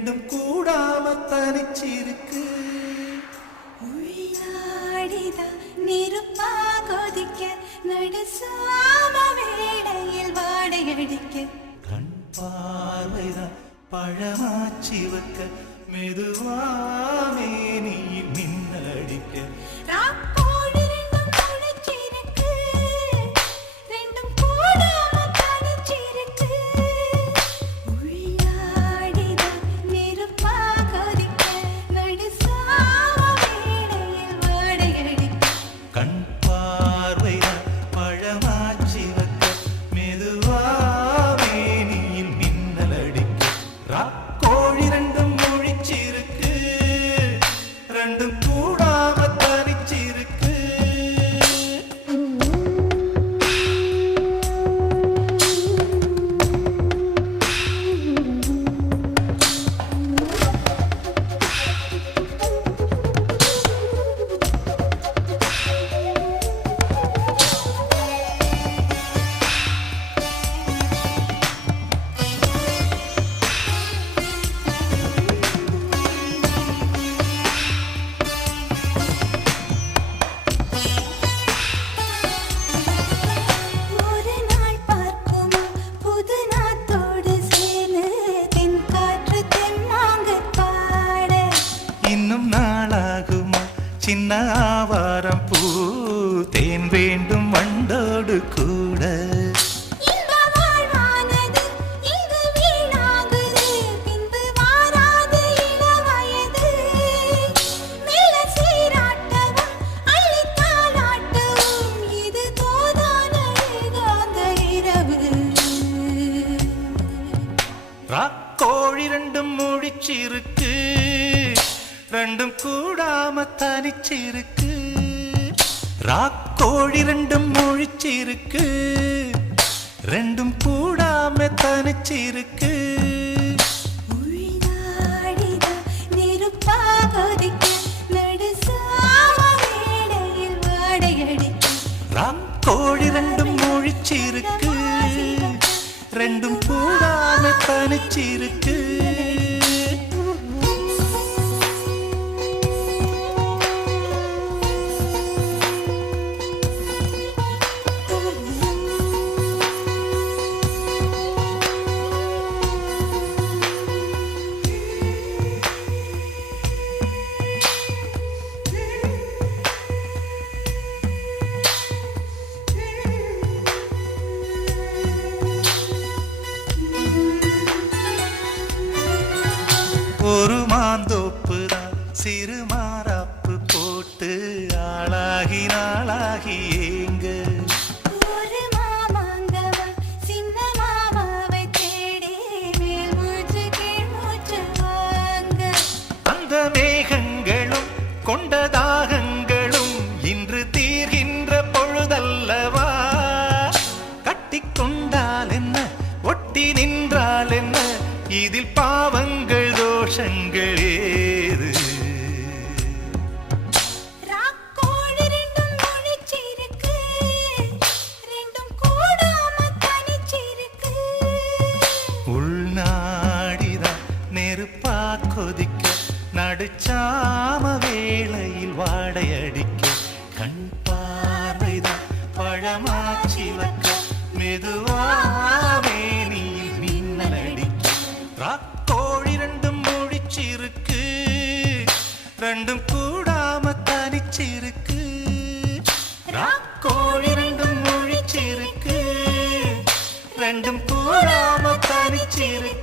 ரெண்டும் கூடாம தனிச்சிருக்கு. உள்ளாடிதான் நெருப்பா கொதிக்க நடுசாம வேளையில் வாடையடிக்க கண் பார்வைதான் பழமாச்சி வைக்க மெதுவாமே நீ மின்னடிக்க. சின்ன ஆவாரம் பூ தேன் வேண்டும் வண்டோடு கூட. ராக்கோழி ரெண்டும் முடிச்சிருக்கு ரெண்டும் கூடாம தனிச்சிருக்கு. ராக்கோழி ரெண்டும் முழிச்சிருக்கு ரெண்டும் கூடாம தனிச்சிருக்கு. ராக்கோழி ரெண்டும் முழிச்சிருக்கு ரெண்டும் கூடாம தனிச்சிருக்கு. ஒரு மாந்தோப்பு தான் சிறு மாறாப்பு போட்டு ஆளாகி நாளாகி ஏங்க. ஒரு மாமாங்கவா சின்ன மாமாவை தேடி மேல் மூச்சு கீழ் மூச்சு வாங்க. அந்த மேகங்களும் கொண்ட தாகங்களும் இன்று தீர்கின்ற பொழுதல்லவா. கட்டிக்கொண்டால் என்ன ஒட்டி நின்றால் என்ன இதில் பாவங்கள் தோஷங்கள் ஏது. ராக்கோழி ரெண்டும் முழிச்சிருக்கு ரெண்டும் கூடாம தனிச்சிருக்கு. உள்நாடிதான் நெருப்பா கொதிக்க நடுச்சாம வேளையில் வாடையடிக்க. கண் பார்வைதான் பழமாச்சி வைக்க மெதுவாவே நீ மின்னடிக்க. ராக்கோழி ரெண்டும் முடிச்சிருக்கு ரெண்டும் கூடாம தனிச்சிருக்கு. ராக்கோழி ரெண்டும் முடிச்சிருக்கு ரெண்டும் கூடாம தனிச்சிருக்கு.